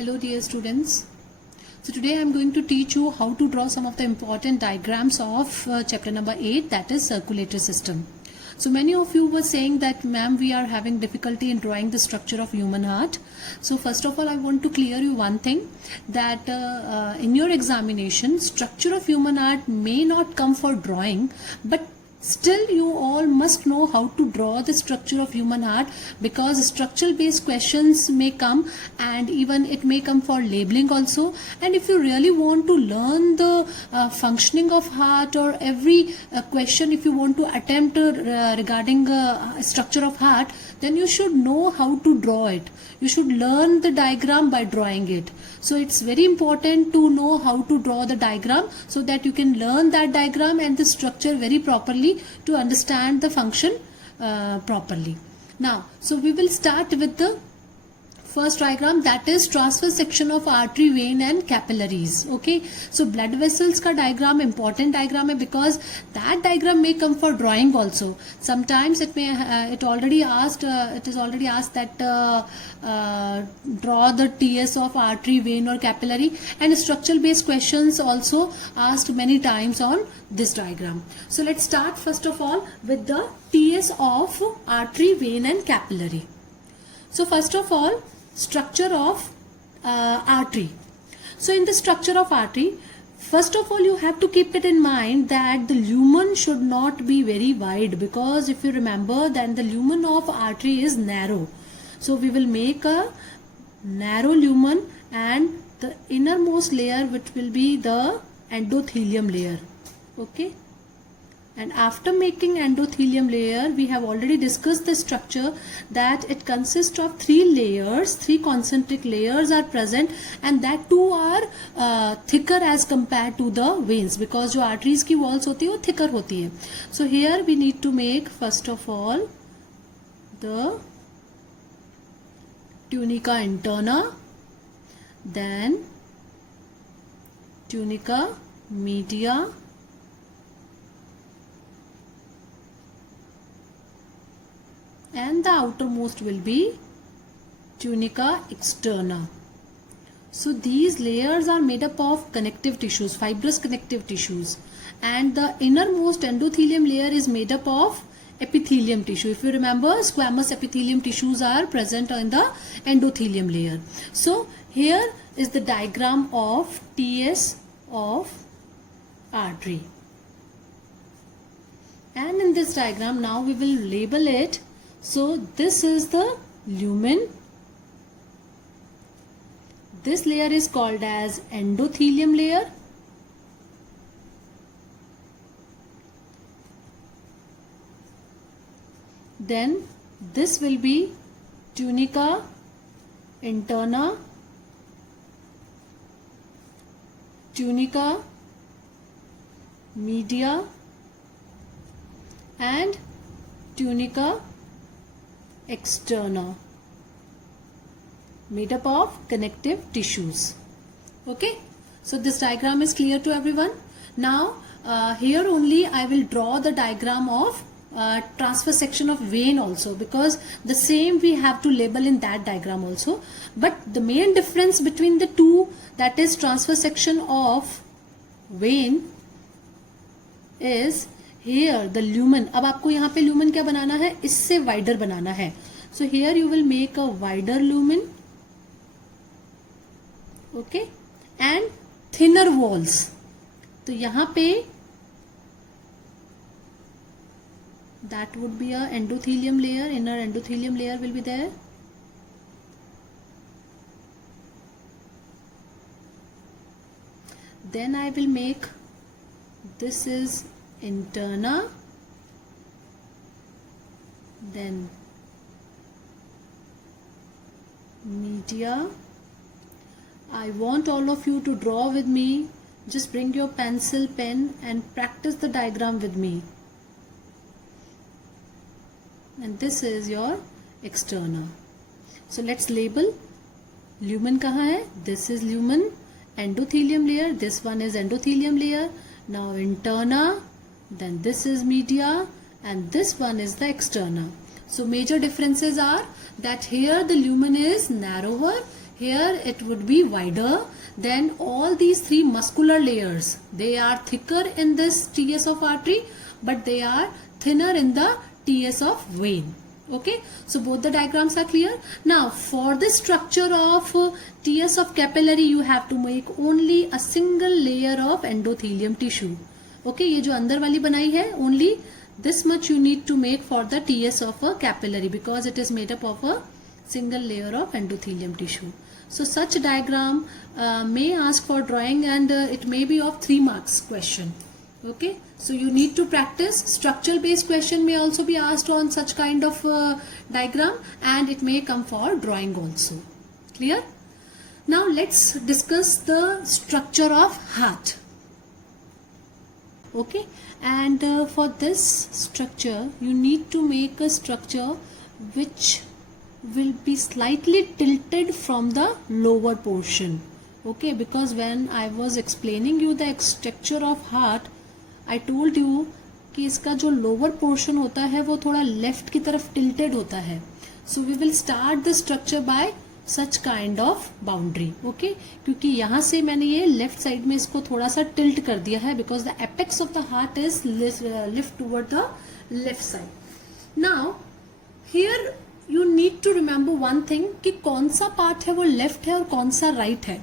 Hello dear students. So today I am going to teach you how to draw some of the important diagrams of chapter number 8, that is circulatory system. So many of you were saying that ma'am, we are having difficulty in drawing the structure of human heart. So first of all I want to clear you one thing, that in your examination structure of human heart may not come for drawing, but still you all must know how to draw the structure of human heart, because structural based questions may come and even it may come for labeling also. And if you really want to learn the functioning of heart, or every question if you want to attempt regarding structure of heart, then you should know how to draw it. You should learn the diagram by drawing it. So it's very important to know how to draw the diagram so that you can learn that diagram and the structure very properly to understand the function properly. Now, so we will start with the first diagram, that is transverse section of artery, vein and capillaries. Okay, so blood vessels ka diagram important diagram hai, because that diagram may come for drawing also. Sometimes it may it is already asked that draw the TS of artery, vein or capillary, and structural based questions also asked many times on this diagram. So let's start first of all with the TS of artery, vein and capillary. So first of all, structure of artery. So in the structure of artery, first of all you have to keep it in mind that the lumen should not be very wide, because if you remember, then the lumen of artery is narrow. So we will make a narrow lumen, and the innermost layer which will be the endothelium layer. Okay, and after making endothelium layer, we have already discussed the structure, that it consists of three layers, three concentric layers are present, and that too are thicker as compared to the veins, because जो arteries की walls होती है वो thicker होती है. So here we need to make first of all the tunica interna, then tunica media, and the outermost will be tunica externa. So these layers are made up of connective tissues, fibrous connective tissues, and the innermost endothelium layer is made up of epithelium tissue. If you remember, squamous epithelium tissues are present in the endothelium layer. So here is the diagram of TS of artery, and in this diagram now we will label it. So this is the lumen. This layer is called as endothelium layer. Then this will be tunica interna, tunica media and tunica externa, made up of connective tissues. Okay, so this diagram is clear to everyone. Now here only I will draw the diagram of transverse section of vein also, because the same we have to label in that diagram also. But the main difference between the two, that is transverse section of vein, is here the lumen. अब आपको यहाँ पे lumen क्या बनाना है, इससे wider बनाना है. So here you will make a wider lumen, okay, and thinner walls. तो यहाँ पे that would be a endothelium layer, inner endothelium layer will be there. Then I will make, this is interna, then media. I want all of you to draw with me. Just bring your pencil, pen and practice the diagram with me. And this is your externa. So let's label. Lumen kahan hai? This is lumen, endothelium layer. This one is endothelium layer. Now interna, then this is media, and this one is the externa. So major differences are that here the lumen is narrower, here it would be wider. Then all these three muscular layers, they are thicker in this TS of artery, but they are thinner in the TS of vein. Okay, so both the diagrams are clear. Now for the structure of TS of capillary, you have to make only a single layer of endothelium tissue. Okay, ये जो अंदर वाली बनाई है, only this much you need to make for the TS of a capillary, because it is made up of a single layer of endothelium tissue. So such diagram may ask for drawing, and it may be of 3 marks question. Okay, so you need to practice. Structural based question may also be asked on such kind of diagram, and it may come for drawing also. Clear? Now let's discuss the structure of heart. Okay, and for this structure you need to make a structure which will be slightly tilted from the lower portion. Okay, because when I was explaining you the structure of heart, I told you कि इसका जो lower portion होता है वो थोड़ा left की तरफ tilted होता है. So we will start the structure by such kind of boundary. Okay, क्योंकि यहाँ से मैंने ये left side में इसको थोड़ा सा tilt कर दिया है, because the apex of the heart is lift toward the left side. Now here you need to remember one thing कि कौन सा part है वो left है और कौन सा right है.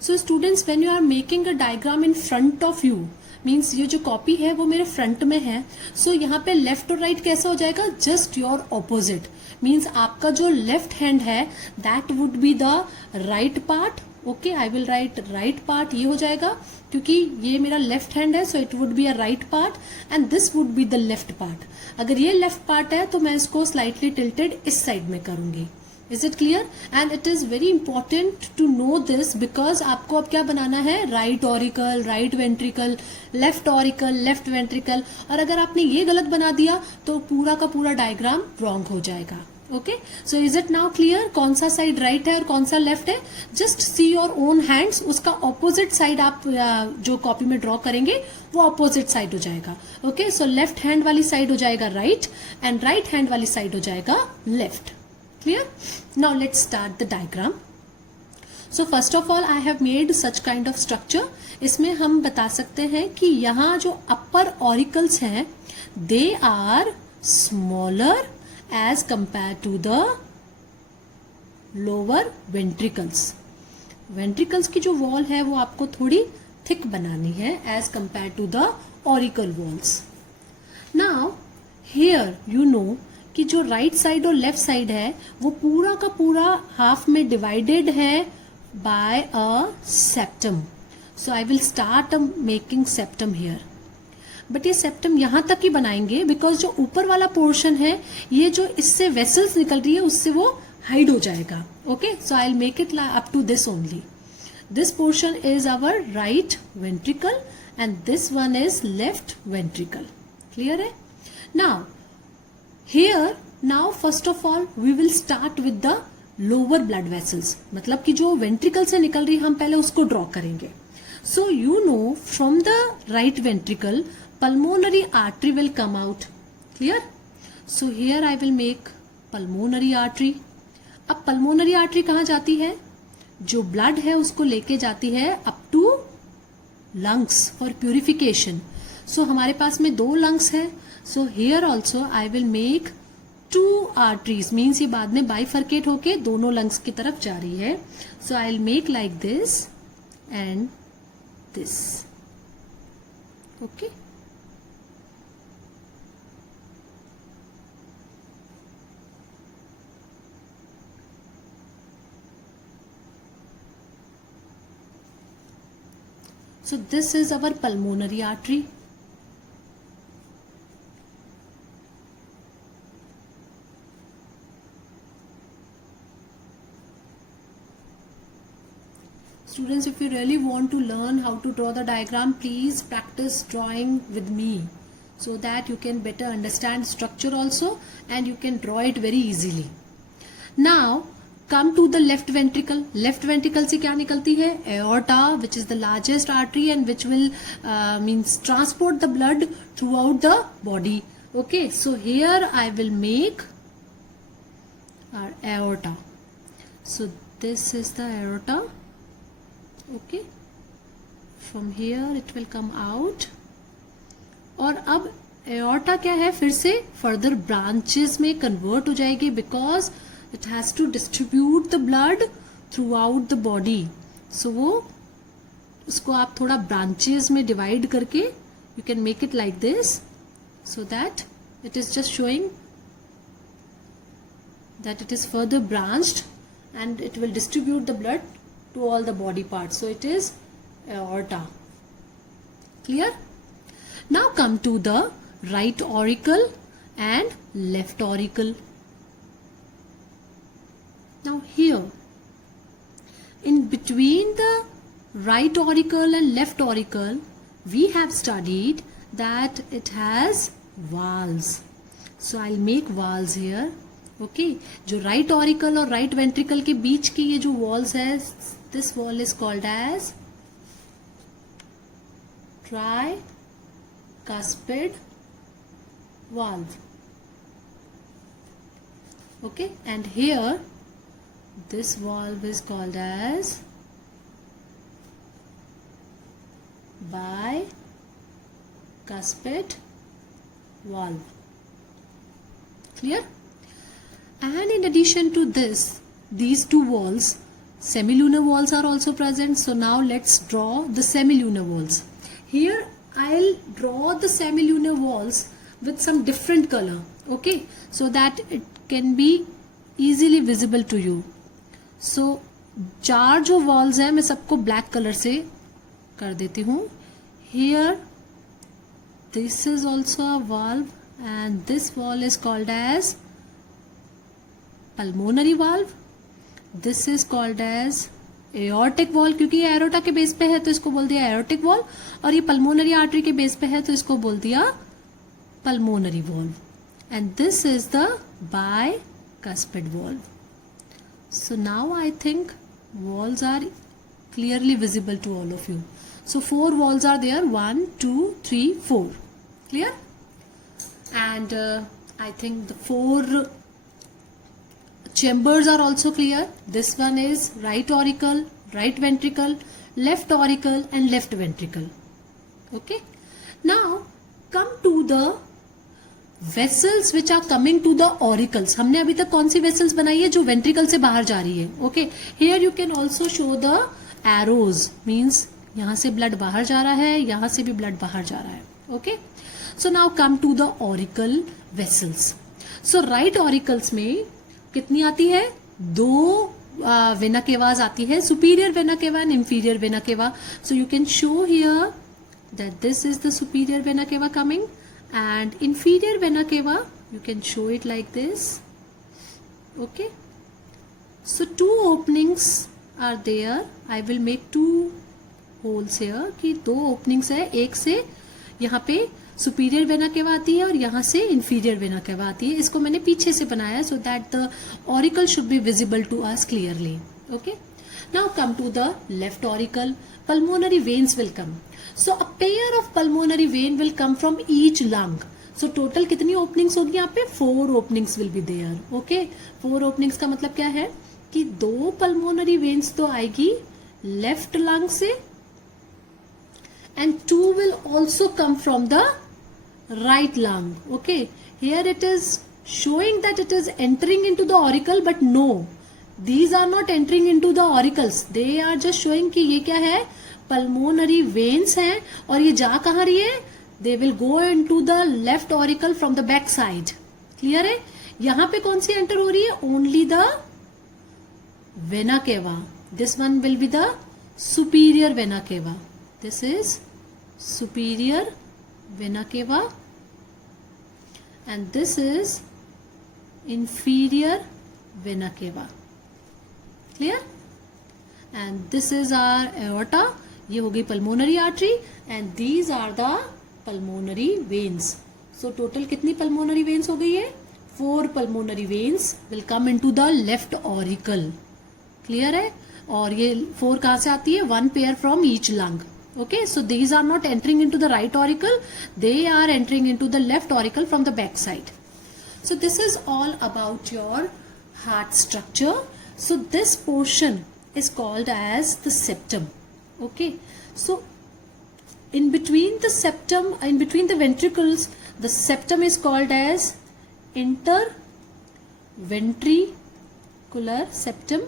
So students, when you are making a diagram in front of you, means ये जो copy है वो मेरे front में है, so यहाँ पे left और right कैसा हो जाएगा? Just your opposite. Means आपका जो left hand है that would be the right part. Okay, I will write right part, ये हो जाएगा क्योंकि ये मेरा left hand है, so it would be a right part and this would be the left part. अगर ये left part है तो मैं इसको slightly tilted इस side में करूंगी. Is it clear? And it is very important to know this because आपको अब क्या बनाना है? Right auricle, right ventricle, left auricle, left ventricle. और अगर आपने ये गलत बना दिया तो पूरा का पूरा डायग्राम wrong हो जाएगा. Okay, so is it now clear कौन सा साइड राइट है और कौन सा लेफ्ट है? Just see your own hands, उसका ऑपोजिट साइड आप जो कॉपी में ड्रॉ करेंगे वो ऑपोजिट साइड हो जाएगा. ओके, सो लेफ्ट हैंड वाली साइड हो जाएगा राइट एंड राइट हैंड वाली साइड हो जाएगा left. Clear? Now let's start the diagram. So first of all I have made such kind of structure. इसमें हम बता सकते हैं कि यहाँ जो अपर ऑरिकल्स हैं they are smaller as compared to the lower ventricles. Ventricles की जो wall है वो आपको थोड़ी thick बनानी है as compared to the auricle walls. Now here you know कि जो right side और left side है वो पूरा का पूरा half में divided है by a septum. So I will start making septum here. But ये सेप्टम यहाँ तक ही बनाएंगे बिकॉज जो ऊपर वाला पोर्शन है ये जो इससे वेसल्स निकल रही है उससे वो हाइड हो जाएगा. Okay, so I will make it up to this only. This portion is our right ventricle and this one is left ventricle. Clear है? Now here now first of all we will start with the lower blood vessels. मतलब कि जो ventricle से निकल रही हम पहले उसको ड्रॉ करेंगे. So you know from the right ventricle pulmonary artery will come out. Clear? So here I will make pulmonary artery. अब pulmonary artery कहाँ जाती है? जो blood है उसको लेके जाती है up to lungs for purification. So हमारे पास में 2 lungs है. So here also I will make 2 arteries. Means ये बाद में bifurcate होके दोनों lungs की तरफ जा रही है. So I will make like this and this. Okay. So this is our pulmonary artery. Students, if you really want to learn how to draw the diagram, please practice drawing with me so that you can better understand structure also and you can draw it very easily. Now come to the left ventricle. Left ventricle से क्या निकलती है? Aorta, which is the largest artery and which will means transport the blood throughout the body. Okay, so here I will make our aorta. So this is the aorta. Okay, from here it will come out. और अब aorta क्या है, फिर से further branches में convert हो जाएगी because it has to distribute the blood throughout the body. So वो उसको आप थोड़ा branches में divide करके you can make it like this, so that it is just showing that it is further branched and it will distribute the blood to all the body parts. So it is aorta. Clear? Now come to the right auricle and left auricle. Now here, in between the right auricle and left auricle, we have studied that it has valves. So I'll make valves here. Okay, जो right auricle और right ventricle के बीच की ये जो walls है, this wall is called as tricuspid valve. Okay, and here this valve is called as bicuspid valve. Clear? And in addition to this, these two walls, semilunar walls are also present. So now let's draw the semilunar walls. Here I'll draw the semilunar walls with some different color, okay, so that it can be easily visible to you. So चार जो walls हैं मैं सबको black color से कर देती हूँ. Here this is also a valve and this wall is called as pulmonary valve. This is called as aortic valve, क्योंकि ये aorta के बेस पे है तो इसको बोल दिया aortic valve, और ये pulmonary artery के बेस पे है तो इसको बोल दिया pulmonary valve. And this is the bicuspid valve. So now I think walls are clearly visible to all of you. So 4 walls are there, 1, 2, 3, 4. Clear? And I think the 4 chambers are also clear. This one is right auricle, right ventricle, left auricle and left ventricle. Okay. Now come to the vessels which are coming to the auricles. हमने अभी तक कौन सी vessels बनाई है जो ventricle से बाहर जा रही है. Okay. Here you can also show the arrows. Means यहाँ से blood बाहर जा रहा है, यहाँ से भी blood बाहर जा रहा है. Okay. So now come to the auricle vessels. So right auricles में कितनी आती है? 2 vena cavas आती है, superior vena cava and inferior vena cava. So you can show here that this is the superior vena cava coming, and inferior vena cava you can show it like this. Okay. So 2 openings are there. I will make 2 holes here कि 2 openings है, एक से यहाँ पे superior vena cava आती है और यहाँ से इंफीरियर वेना केवा आती है. इसको मैंने पीछे से बनाया so that the auricle should be visible to us clearly. Okay. Now come to the left auricle. Pulmonary veins will come. So a pair of pulmonary vein will come from each lung. So total कितनी openings होगी यहाँ पे? 4 openings will be there. Okay. 4 openings का मतलब क्या है कि 2 pulmonary veins तो आएगी लेफ्ट लंग से and 2 will also come from the right lung. Okay, here it is showing that it is entering into the auricle, but no, these are not entering into the auricles. They are just showing कि ये क्या है, pulmonary veins हैं और ये जा कहाँ रही है? They will go into the left auricle from the back side. Clear है? यहाँ पे कौन सी enter हो रही है? Only the vena cava. This one will be the superior vena cava. This is superior vena cava and this is inferior vena cava. Clear? And this is our aorta. ये हो गई pulmonary artery and these are the pulmonary veins. So total कितनी pulmonary veins हो गई है? 4 pulmonary veins will come into the left auricle. Clear है? और ये 4 कहाँ से आती है? 1 pair from each lung. Okay, so these are not entering into the right auricle, they are entering into the left auricle from the back side. So this is all about your heart structure. So this portion is called as the septum. Okay, so in between the septum, in between the ventricles, the septum is called as interventricular septum.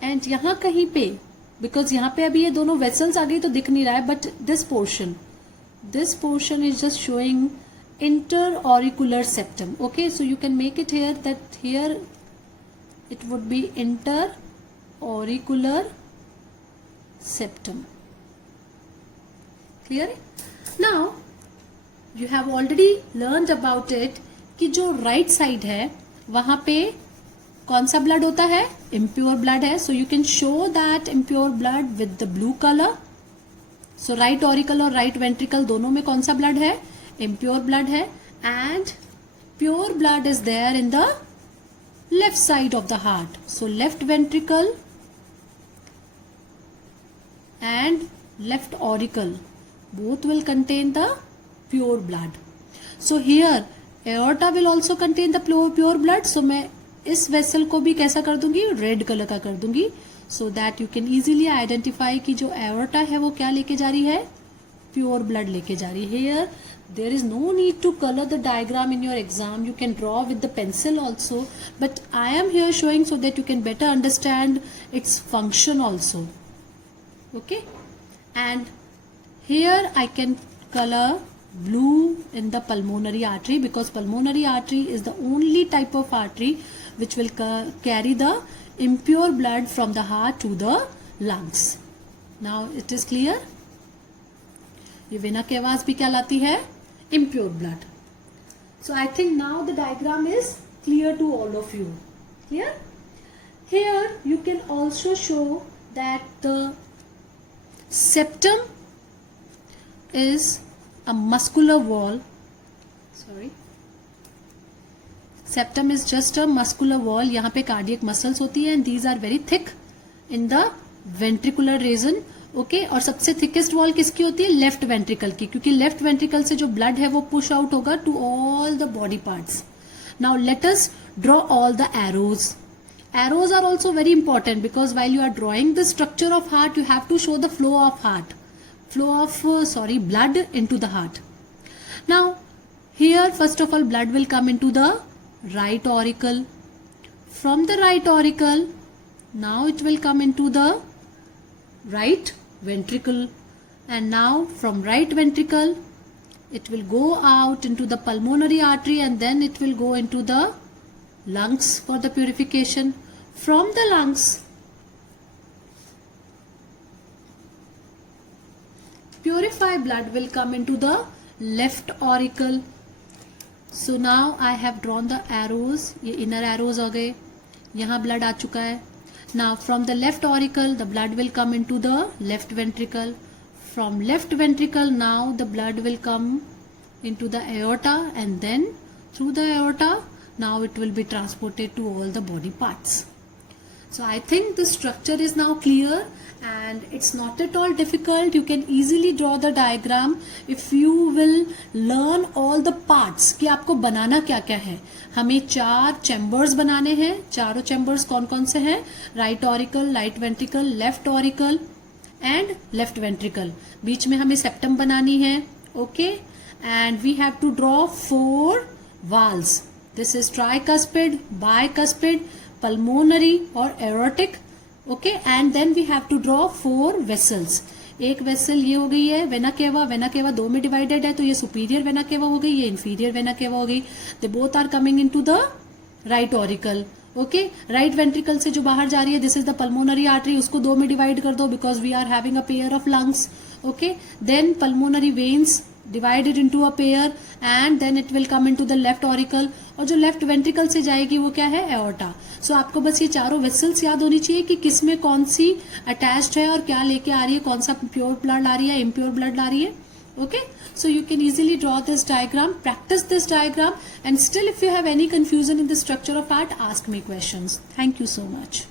And यहाँ कहीं पे, because यहाँ पे अभी ये दोनों vessels आ गई तो दिख नहीं रहा है, but this portion is just showing interauricular septum. Okay, so you can make it here that here it would be interauricular septum. Clear? Now you have already learned about it कि जो right side है वहां पे कौन सा blood होता है? Impure blood है. So you can show that impure blood with the blue color. So right auricle और right ventricle दोनों में कौन सा blood है? Impure blood है. And pure blood is there in the left side of the heart. So left ventricle and left auricle both will contain the pure blood. So here aorta will also contain the pure blood. So मैं इस vessel को भी कैसा कर दूंगी? Red color का कर दूंगी. So that you can easily identify कि जो aorta है वो क्या लेके जा रही है? Pure blood लेके जा रही है. Here there is no need to color the diagram in your exam. You can draw with the pencil also, but I am here showing so that you can better understand its function also. Okay, and here I can color blue in the pulmonary artery, because pulmonary artery is the only type of artery which will carry the impure blood from the heart to the lungs. Now it is clear. ये vena केवास भी क्या लाती है? Impure blood. So I think now the diagram is clear to all of you. Clear? Here you can also show that the septum is a muscular wall. Sorry. Septum is just a muscular wall. यहाँ पे cardiac muscles होती है and these are very thick in the ventricular region. Okay और सबसे thickest wall किसकी होती है? Left ventricle की, क्योंकि लेफ्ट वेंट्रिकल से जो ब्लड है वो पुश आउट होगा to all the body parts. Now let us draw all the arrows. Arrows are also very important because while you are drawing the structure of heart you have to show the flow of blood into the heart. Now here first of all blood will come into the right auricle. From the right auricle now it will come into the right ventricle, and now from right ventricle it will go out into the pulmonary artery and then it will go into the lungs for the purification. From the lungs purified blood will come into the left auricle. So now I have drawn the arrows. ये inner arrows हो गए. यहाँ blood आ चुका है. Now from the left auricle the blood will come into the left ventricle. From left ventricle now the blood will come into the aorta and then through the aorta now it will be transported to all the body parts. So I think the structure is now clear and it's not at all difficult. You can easily draw the diagram if you will learn all the parts कि आपको बनाना क्या क्या है. हमें 4 chambers बनाने हैं. चारों chambers कौन कौन से हैं? Right auricle, right ventricle, left auricle and left ventricle. बीच में हमें सेप्टम बनानी है. Okay, and we have to draw 4 valves. This is tricuspid, bicuspid, pulmonary or aortic. Okay, and then we have to draw 4 vessels. एक vessel ये हो गई है वेना केवा. वेना केवा 2 में डिवाइडेड है तो ये सुपीरियर वेना केवा हो गई, ये इंफीरियर वेना केवा हो गई. They both are coming into the right auricle. Okay, right ventricle से जो बाहर जा रही है this is the pulmonary artery, उसको 2 में डिवाइड कर दो because we are having a pair of lungs. Okay, then pulmonary veins divided into a pair and then it will come into the left auricle. और जो लेफ्ट वेंट्रिकल से जाएगी वो क्या है? एओर्टा. सो आपको बस ये चारों वेसल्स याद होनी चाहिए कि किस में कौन सी अटैच्ड है और क्या लेके आ रही है, कौन सा प्योर ब्लड ला रही है, इम्प्योर ब्लड ला रही है. Okay, so you can easily draw this diagram, practice this diagram, and still if you have any confusion in the structure of heart, ask me questions. Thank you so much.